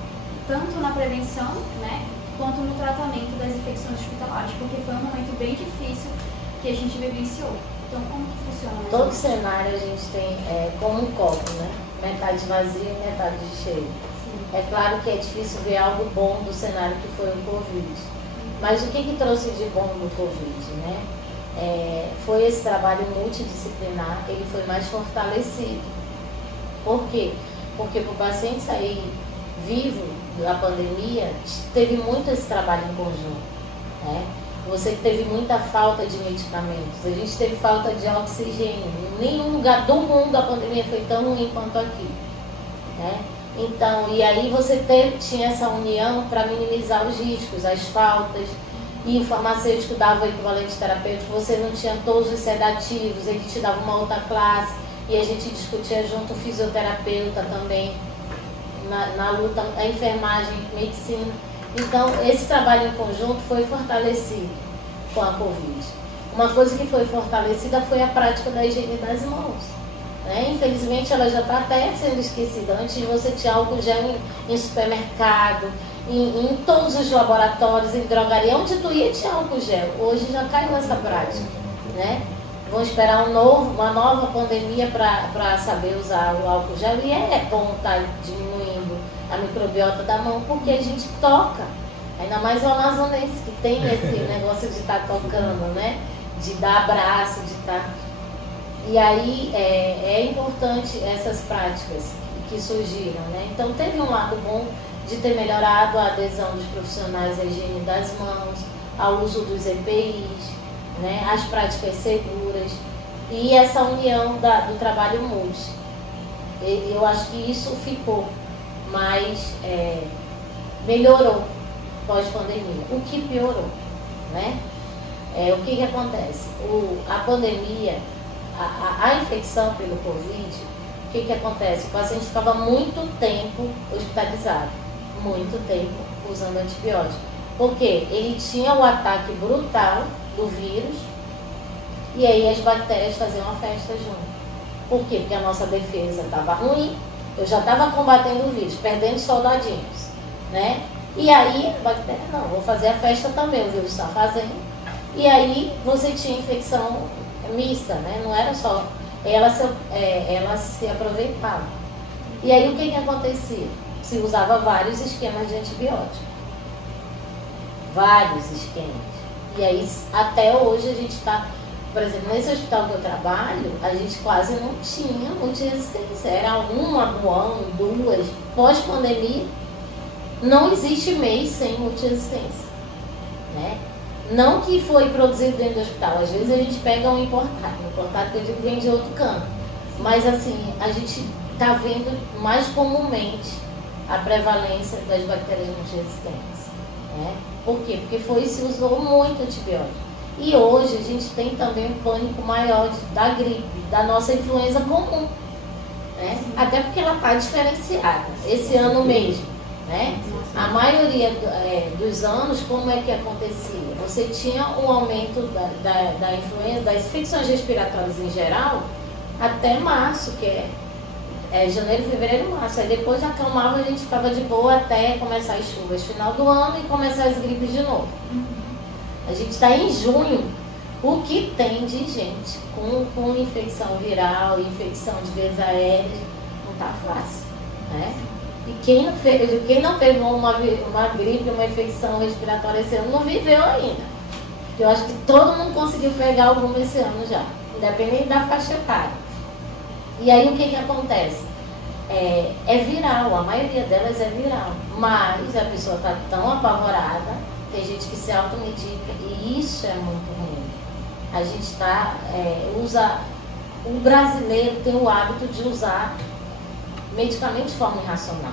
tanto na prevenção, né, quanto no tratamento das infecções hospitalares, porque foi um momento bem difícil que a gente vivenciou. Então, como que funciona? Todo cenário a gente tem como um copo, né? Metade vazio e metade cheio. Sim. É claro que é difícil ver algo bom do cenário que foi o Covid. Mas o que trouxe de bom do Covid, né? Foi esse trabalho multidisciplinar, ele foi mais fortalecido. Por quê? Porque para o paciente sair vivo da pandemia, teve muito esse trabalho em conjunto, né? Você teve muita falta de medicamentos, a gente teve falta de oxigênio. Em nenhum lugar do mundo a pandemia foi tão ruim quanto aqui, né? Então, e aí você tinha essa união para minimizar os riscos, as faltas, e o farmacêutico dava o equivalente terapêutico, você não tinha todos os sedativos, ele te dava uma outra classe, e a gente discutia junto o fisioterapeuta também, na luta, a enfermagem, medicina. Então, esse trabalho em conjunto foi fortalecido com a Covid. Uma coisa que foi fortalecida foi a prática da higiene das mãos, né? Infelizmente, ela já está até sendo esquecida. Antes você tinha álcool gel em supermercado, em todos os laboratórios, em drogaria. Onde tu ia tinha álcool gel. Hoje já caiu essa prática, né? Vão esperar uma nova pandemia para saber usar o álcool gel. E é bom estar diminuindo a microbiota da mão, porque a gente toca, ainda mais o amazonense, que tem esse negócio de estar tocando, né? De dar abraço, de estar... E aí é importante essas práticas que surgiram, né? Então teve um lado bom de ter melhorado a adesão dos profissionais à higiene das mãos, ao uso dos EPIs, né? As práticas seguras e essa união do trabalho multi. Eu acho que isso ficou, mas melhorou pós-pandemia. O que piorou, né? O que acontece? A pandemia, a infecção pelo Covid, o que acontece? O paciente ficava muito tempo hospitalizado, muito tempo usando antibiótico. Porque ele tinha o ataque brutal, do vírus, e aí as bactérias faziam uma festa junto. Por quê? Porque a nossa defesa estava ruim, eu já estava combatendo o vírus, perdendo soldadinhos, né? E aí a bactéria, não, vou fazer a festa também, o vírus está fazendo. E aí você tinha infecção mista, né? Não era só, ela se aproveitava. E aí o que acontecia? Se usava vários esquemas de antibiótico. Vários esquemas. E aí até hoje a gente está, por exemplo, nesse hospital que eu trabalho, a gente quase não tinha multiresistência. Era uma no ano, duas. Pós-pandemia, não existe mês sem multiresistência, né? Não que foi produzido dentro do hospital. Às vezes a gente pega um importado que vem de outro canto. Mas assim, a gente está vendo mais comumente a prevalência das bactérias multiresistentes, né? Por quê? Porque se usou muito antibiótico. E hoje a gente tem também um pânico maior da gripe, da nossa influenza comum, né? Até porque ela está diferenciada, esse ano mesmo, né? A maioria dos anos, como é que acontecia? Você tinha um aumento da influenza, das infecções respiratórias em geral, até março, que é janeiro, fevereiro, março. Aí depois acalmava, a gente ficava de boa até começar as chuvas final do ano e começar as gripes de novo. A gente está em junho, o que tem de gente com infecção viral, infecção de vias aéreas, não está fácil, né? E quem não pegou uma gripe, uma infecção respiratória esse ano, não viveu ainda. Eu acho que todo mundo conseguiu pegar alguma esse ano já, independente da faixa etária. E aí o que acontece? É viral, a maioria delas é viral. Mas a pessoa está tão apavorada, tem gente que se automedica, e isso é muito ruim. A gente o brasileiro tem o hábito de usar medicamento de forma irracional.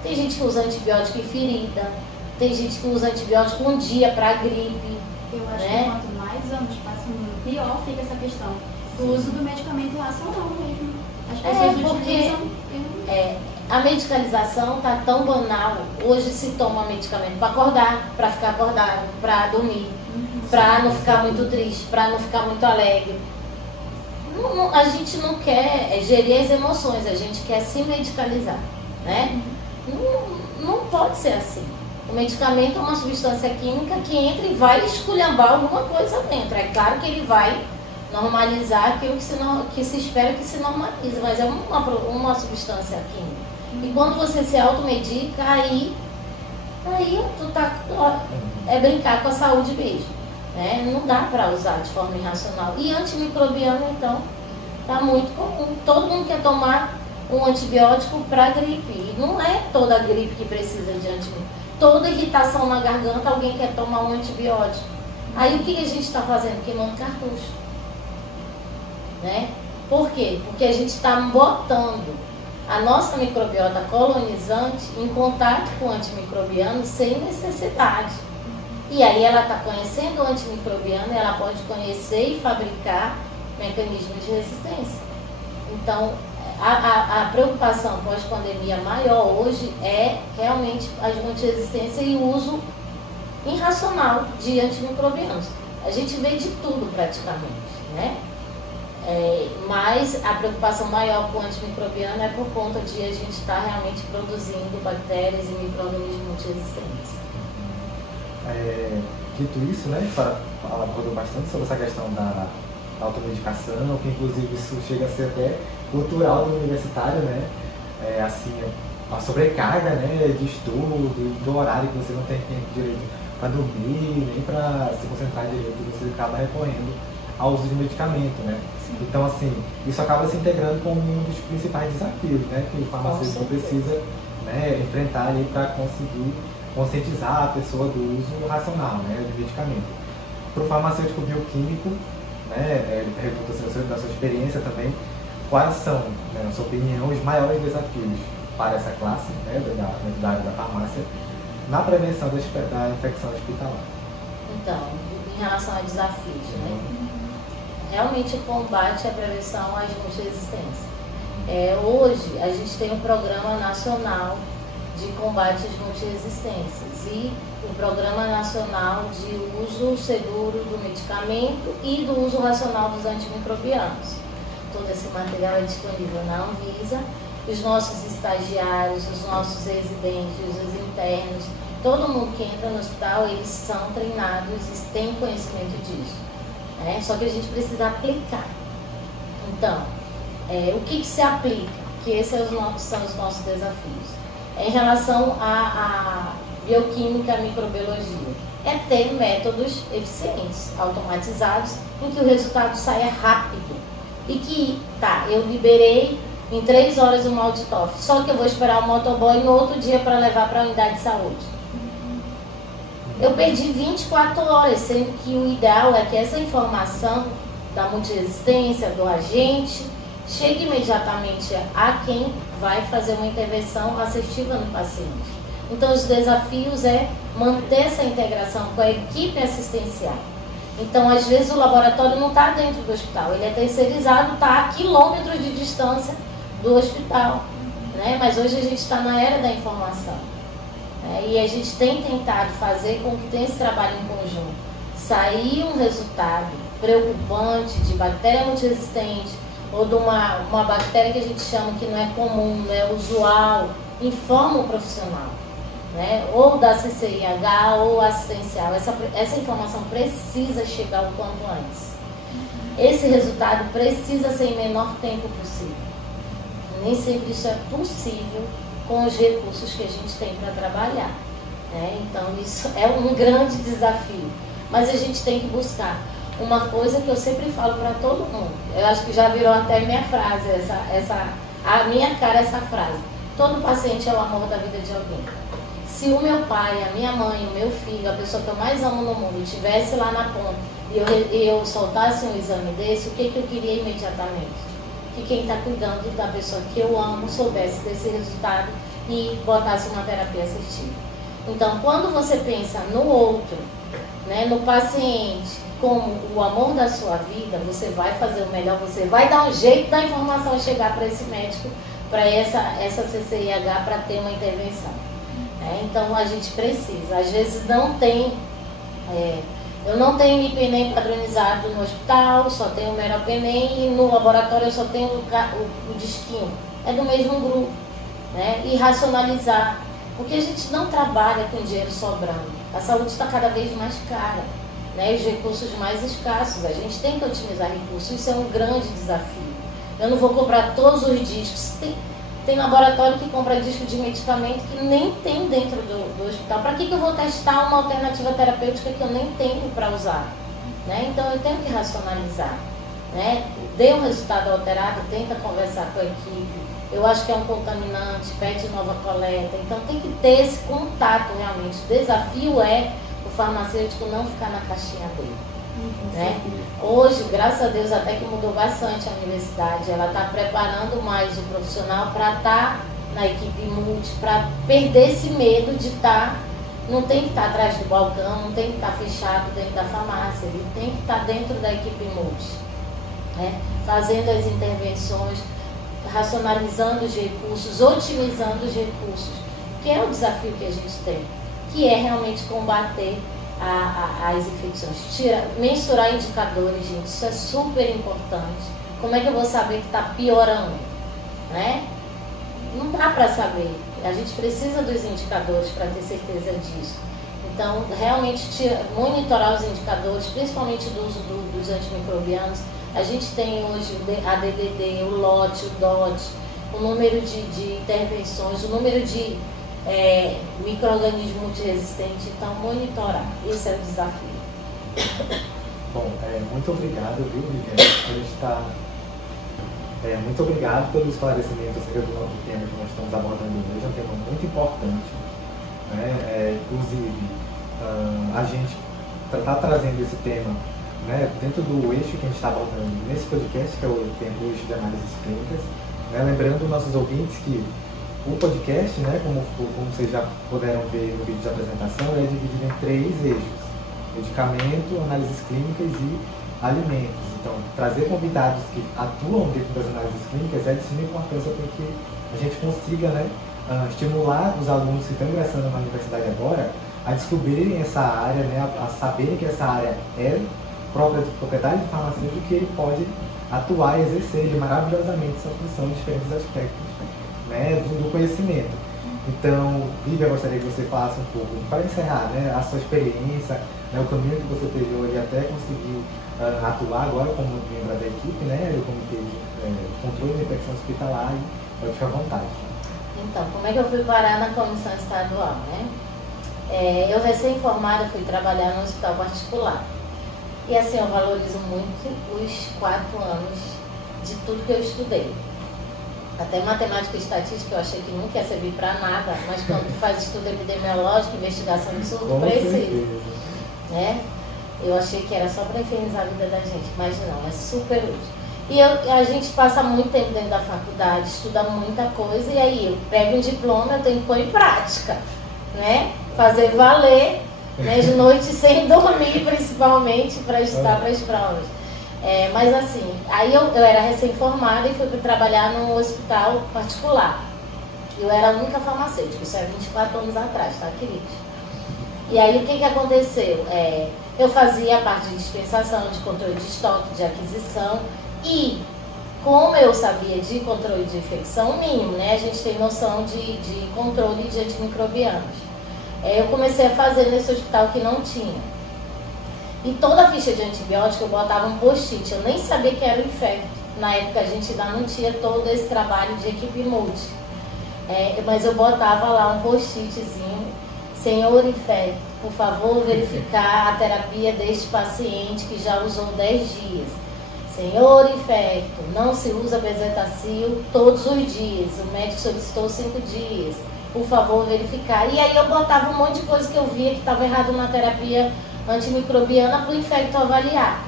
Tem gente que usa antibiótico em ferida, tem gente que usa antibiótico um dia para gripe. Eu acho, né? que quanto mais anos passam, pior fica essa questão do uso do medicamento irracional mesmo. As pessoas utilizam. A medicalização está tão banal. Hoje se toma medicamento para acordar, para ficar acordado, para dormir, para não ficar muito triste, para não ficar muito alegre. A gente não quer gerir as emoções, a gente quer se medicalizar, né? Não pode ser assim. O medicamento é uma substância química que entra e vai esculhambar alguma coisa dentro. É claro que ele vai normalizar aquilo que se espera que se normalize, mas é uma substância química. E quando você se automedica, aí é brincar com a saúde mesmo, né? Não dá para usar de forma irracional. E antimicrobiano, então, está muito comum. Todo mundo quer tomar um antibiótico para gripe. E não é toda gripe que precisa de antibiótico. Toda irritação na garganta, alguém quer tomar um antibiótico. Aí o que a gente está fazendo? Queimando cartucho, né? Por quê? Porque a gente está botando a nossa microbiota colonizante em contato com o antimicrobiano sem necessidade. E aí ela está conhecendo o antimicrobiano, ela pode conhecer e fabricar mecanismos de resistência. Então, a preocupação pós-pandemia maior hoje é realmente a multiresistência e o uso irracional de antimicrobianos. A gente vê de tudo praticamente, né? Mas a preocupação maior com o antimicrobiano é por conta de a gente estar realmente produzindo bactérias e micro-organismos multiresistentes. Dito isso, né, a senhora abordou bastante sobre essa questão da automedicação, que inclusive isso chega a ser até cultural do universitário, né? Assim, a sobrecarga, né, de estudo, do horário que você não tem tempo direito para dormir, nem para se concentrar direito, você acaba recorrendo ao uso de medicamento, né? Sim. Então, assim, isso acaba se integrando como um dos principais desafios, né, que o farmacêutico precisa, né, enfrentar ali para conseguir conscientizar a pessoa do uso racional, né, de medicamento. Para o farmacêutico bioquímico, né, ele pergunta da sua experiência também, quais são, né, na sua opinião, os maiores desafios para essa classe, né, da área da farmácia, na prevenção da infecção hospitalar? Então, em relação a desafios, né? Realmente o combate à prevenção às multiresistências. Hoje a gente tem um programa nacional de combate às multiresistências e o Programa Nacional de Uso Seguro do Medicamento e do Uso Racional dos Antimicrobianos. Todo esse material é disponível na Anvisa. Os nossos estagiários, os nossos residentes, os internos, todo mundo que entra no hospital, eles são treinados e têm conhecimento disso. Só que a gente precisa aplicar. Então, o que se aplica? Que esses são os nossos desafios. Em relação à bioquímica, à microbiologia, é ter métodos eficientes, automatizados, em que o resultado saia rápido. E que, eu liberei em 3 horas o mal de TOF, só que eu vou esperar o motoboy no outro dia para levar para a unidade de saúde. Eu perdi 24 horas, sendo que o ideal é que essa informação da multiresistência, do agente, chegue imediatamente a quem vai fazer uma intervenção assertiva no paciente. Então, os desafios é manter essa integração com a equipe assistencial. Então, às vezes, o laboratório não está dentro do hospital, ele é terceirizado, está a quilômetros de distância do hospital. Mas hoje a gente está na era da informação. E a gente tem tentado fazer com que tenha esse trabalho em conjunto. Sair um resultado preocupante de bactéria multiresistente ou de uma bactéria que a gente chama que não é comum, não é usual, informa o profissional. Ou da CCIH ou assistencial. Essa informação precisa chegar o quanto antes. Esse resultado precisa ser em menor tempo possível. Nem sempre isso é possível com os recursos que a gente tem para trabalhar. Então isso é um grande desafio. Mas a gente tem que buscar uma coisa que eu sempre falo para todo mundo. Eu acho que já virou até minha frase, a minha cara essa frase. Todo paciente é o amor da vida de alguém. Se o meu pai, a minha mãe, o meu filho, a pessoa que eu mais amo no mundo, estivesse lá na ponta e eu soltasse um exame desse, o que eu queria imediatamente? Que quem está cuidando da pessoa que eu amo soubesse desse resultado e botasse uma terapia assistiva. Então, quando você pensa no outro, no paciente, como o amor da sua vida, você vai fazer o melhor, você vai dar um jeito da informação chegar para esse médico, para essa CCIH, para ter uma intervenção. Então, a gente precisa. Às vezes não tem... eu não tenho IPNEM padronizado no hospital, só tenho o Meropenem, e no laboratório eu só tenho o disquinho. É do mesmo grupo. E racionalizar. Porque a gente não trabalha com dinheiro sobrando. A saúde está cada vez mais cara. Os recursos mais escassos. A gente tem que otimizar recursos. Isso é um grande desafio. Eu não vou comprar todos os discos. Tem laboratório que compra disco de medicamento que nem tem dentro do hospital. Para que eu vou testar uma alternativa terapêutica que eu nem tenho para usar? Então eu tenho que racionalizar. Dê um resultado alterado, tenta conversar com a equipe. Eu acho que é um contaminante, pede nova coleta. Então tem que ter esse contato realmente. O desafio é o farmacêutico não ficar na caixinha dele. Hoje, graças a Deus, até que mudou bastante a universidade. Ela está preparando mais o profissional para estar na equipe multi, para perder esse medo de estar... Não tem que estar atrás do balcão, não tem que estar fechado dentro da farmácia. Ele tem que estar dentro da equipe multi, fazendo as intervenções, racionalizando os recursos, otimizando os recursos, que é o desafio que a gente tem, que é realmente combater as infecções. Mensurar indicadores, gente, isso é super importante. Como é que eu vou saber que está piorando? Não dá para saber. A gente precisa dos indicadores para ter certeza disso. Então, realmente monitorar os indicadores, principalmente do uso dos antimicrobianos. A gente tem hoje a DDD, o LOT, o DOT, o número de intervenções, o número de micro-organismos multiresistentes. Então, monitorar. Esse é o desafio. Bom, muito obrigado, viu, Viviane? Muito obrigado pelo esclarecimento acerca do tema que nós estamos abordando hoje. É um tema muito importante. Inclusive, a gente está trazendo esse tema dentro do eixo que a gente está abordando nesse podcast, que é o eixo de análises clínicas. Lembrando nossos ouvintes que o podcast, como vocês já puderam ver no vídeo de apresentação, é dividido em 3 eixos: medicamento, análises clínicas e alimentos. Então, trazer convidados que atuam dentro das análises clínicas é de suma importância para que a gente consiga estimular os alunos que estão ingressando na universidade agora a descobrirem essa área, né, a saberem que essa área é própria de propriedade do farmacêutico, que ele pode atuar e exercer maravilhosamente essa função em diferentes aspectos, né, do conhecimento. Então, Vivian, eu gostaria que você falasse um pouco, para encerrar, né, a sua experiência, né, o caminho que você teve hoje até conseguir atuar agora como membro da equipe, né, do Comitê de Controle da Infecção Hospitalar, e pode ficar à vontade. Então, como é que eu fui parar na comissão estadual, né? Eu recém-formada fui trabalhar no hospital particular. E assim, eu valorizo muito os 4 anos de tudo que eu estudei. Até matemática e estatística eu achei que nunca ia servir para nada, mas quando tu faz estudo epidemiológico, investigação de surto, precisa. Né? Eu achei que era só para infernizar a vida da gente, mas não, é super útil. E a gente passa muito tempo dentro da faculdade, estuda muita coisa, e aí eu pego um diploma, eu tenho que pôr em prática, né? Fazer valer, né? De noite sem dormir, principalmente, para estudar para as provas. Mas assim, aí eu era recém-formada e fui para trabalhar num hospital particular. Eu era a única farmacêutica, isso é 24 anos atrás, tá, queridos? E aí o que aconteceu? Eu fazia a parte de dispensação, de controle de estoque, de aquisição, e como eu sabia de controle de infecção, mínimo, né? A gente tem noção de controle de antimicrobianos. Eu comecei a fazer nesse hospital que não tinha. E toda a ficha de antibiótico eu botava um post-it, eu nem sabia que era o infecto. Na época a gente ainda não tinha todo esse trabalho de equipe multi. Mas eu botava lá um post-itzinho: senhor infecto, por favor verificar a terapia deste paciente que já usou 10 dias. Senhor infecto, não se usa bezetacil todos os dias, o médico solicitou 5 dias, por favor verificar. E aí eu botava um monte de coisa que eu via que estava errado na terapia antimicrobiana para o infecto avaliar.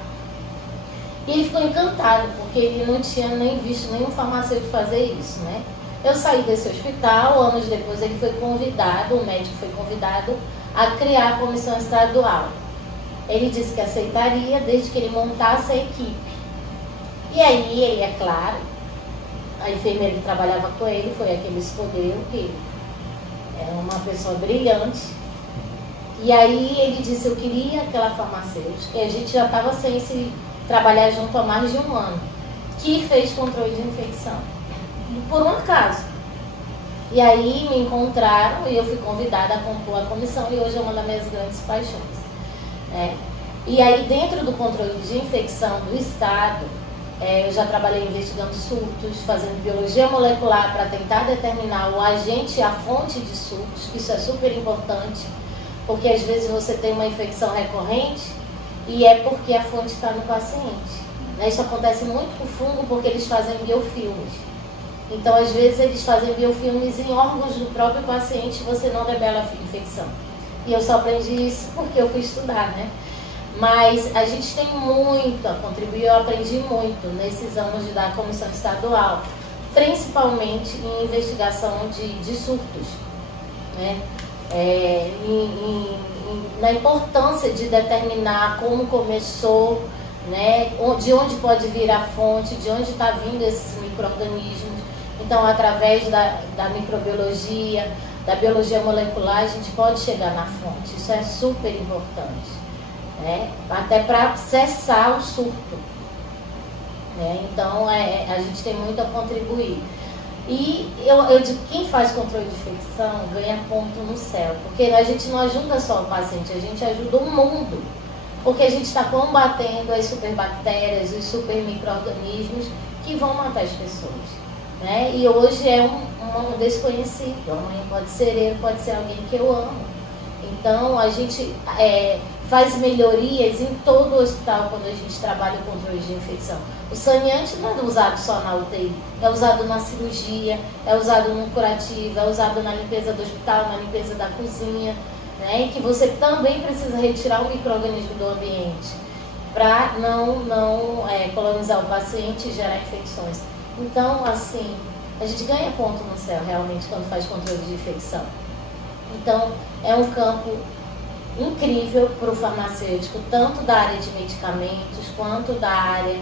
E ele ficou encantado, porque ele não tinha nem visto nenhum farmacêutico fazer isso, né? Eu saí desse hospital, anos depois ele foi convidado, o médico foi convidado a criar a comissão estadual. Ele disse que aceitaria desde que ele montasse a equipe. E aí ele, é claro, a enfermeira que trabalhava com ele foi a que ele escolheu, que era uma pessoa brilhante. E aí ele disse: eu queria aquela farmacêutica, e a gente já estava sem se trabalhar junto há mais de 1 ano, que fez controle de infecção, por um acaso. E aí me encontraram e eu fui convidada a compor a comissão, e hoje é uma das minhas grandes paixões. E aí dentro do controle de infecção do estado, eu já trabalhei investigando surtos, fazendo biologia molecular para tentar determinar o agente e a fonte de surtos, que isso é super importante, porque às vezes você tem uma infecção recorrente e é porque a fonte está no paciente. Isso acontece muito com o fungo, porque eles fazem biofilmes. Então, às vezes, eles fazem biofilmes em órgãos do próprio paciente e você não revela a infecção. E eu só aprendi isso porque eu fui estudar, né? Mas a gente tem muito a contribuir, eu aprendi muito nesses anos da comissão estadual, principalmente em investigação de surtos, né? Na importância de determinar como começou, né? De onde pode vir a fonte, de onde está vindo esses micro-organismos. Então, através da microbiologia, da biologia molecular, a gente pode chegar na fonte. Isso é super importante, né? Até para cessar o surto, né? Então, a gente tem muito a contribuir. E eu digo, quem faz controle de infecção ganha ponto no céu, porque a gente não ajuda só o paciente, a gente ajuda o mundo, porque a gente está combatendo as superbactérias, os super micro-organismos que vão matar as pessoas, né? E hoje é um desconhecido, amanhã pode ser eu, pode ser alguém que eu amo. Então a gente faz melhorias em todo o hospital quando a gente trabalha o controle de infecção. O saneante não é usado só na UTI, é usado na cirurgia, é usado no curativo, é usado na limpeza do hospital, na limpeza da cozinha, né? Que você também precisa retirar o micro-organismo do ambiente para não colonizar o paciente e gerar infecções. Então, assim, a gente ganha ponto no céu realmente quando faz controle de infecção. Então, é um campo incrível para o farmacêutico, tanto da área de medicamentos quanto da área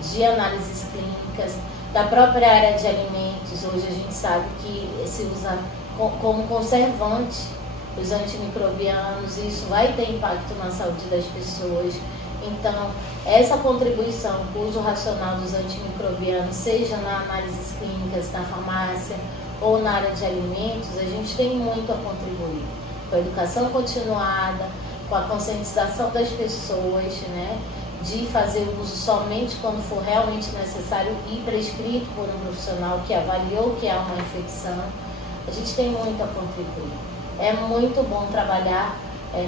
de análises clínicas, da própria área de alimentos. Hoje a gente sabe que se usa como conservante os antimicrobianos, e isso vai ter impacto na saúde das pessoas. Então, essa contribuição com o uso racional dos antimicrobianos, seja na análises clínicas, na farmácia ou na área de alimentos, a gente tem muito a contribuir. Com a educação continuada, com a conscientização das pessoas, né, de fazer o uso somente quando for realmente necessário e prescrito por um profissional que avaliou que há uma infecção, a gente tem muito a contribuir. É muito bom trabalhar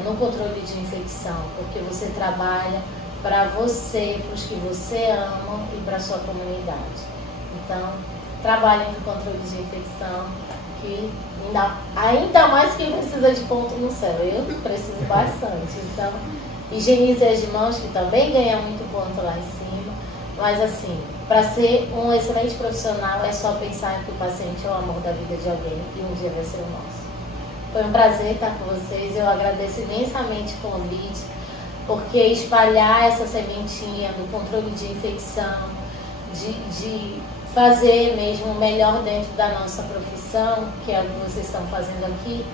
no controle de infecção, porque você trabalha para você, para os que você ama e para a sua comunidade. Então, trabalhem no controle de infecção, que ainda mais quem precisa de ponto no céu. Eu preciso bastante. Então, higienize as mãos, que também ganha muito ponto lá em cima. Mas assim, para ser um excelente profissional é só pensar que o paciente é o amor da vida de alguém e um dia vai ser o nosso. Foi um prazer estar com vocês. Eu agradeço imensamente o convite, porque espalhar essa sementinha do controle de infecção, de fazer mesmo o melhor dentro da nossa profissão, que é o que vocês estão fazendo aqui,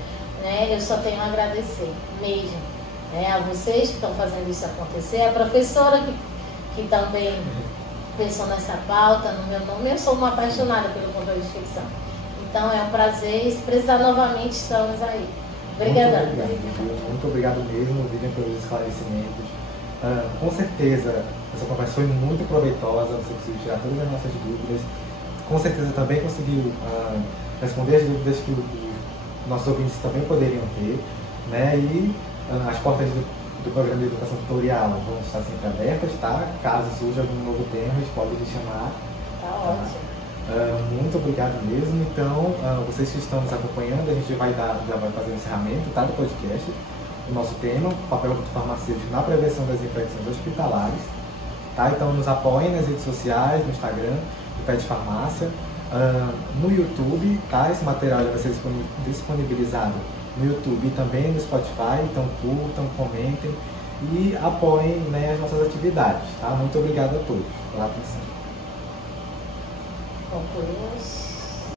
né? Eu só tenho a agradecer mesmo, né? A vocês que estão fazendo isso acontecer, a professora que também pensou nessa pauta no meu nome. Eu sou uma apaixonada pelo controle de infecção. Então é um prazer, e se precisar novamente, estamos aí. Obrigada. Muito obrigado mesmo, Vivian, pelos esclarecimentos. Com certeza, essa conversa foi muito proveitosa, você conseguiu tirar todas as nossas dúvidas. Com certeza também conseguiu responder as dúvidas que os nossos ouvintes também poderiam ter, né? E as portas do programa de educação tutorial vão estar sempre abertas, tá? Caso surja algum novo tema, eles podem te chamar. Tá ótimo. Muito obrigado mesmo. Então, vocês que estão nos acompanhando, a gente já vai fazer o encerramento, tá, do podcast. O nosso tema, o papel do farmacêutico na prevenção das infecções hospitalares. Tá? Então, nos apoiem nas redes sociais, no Instagram, do Pet Farmácia, no YouTube, tá? Esse material vai ser disponibilizado no YouTube e também no Spotify. Então, curtam, comentem e apoiem, né, as nossas atividades. Tá? Muito obrigado a todos pela atenção. Concluímos.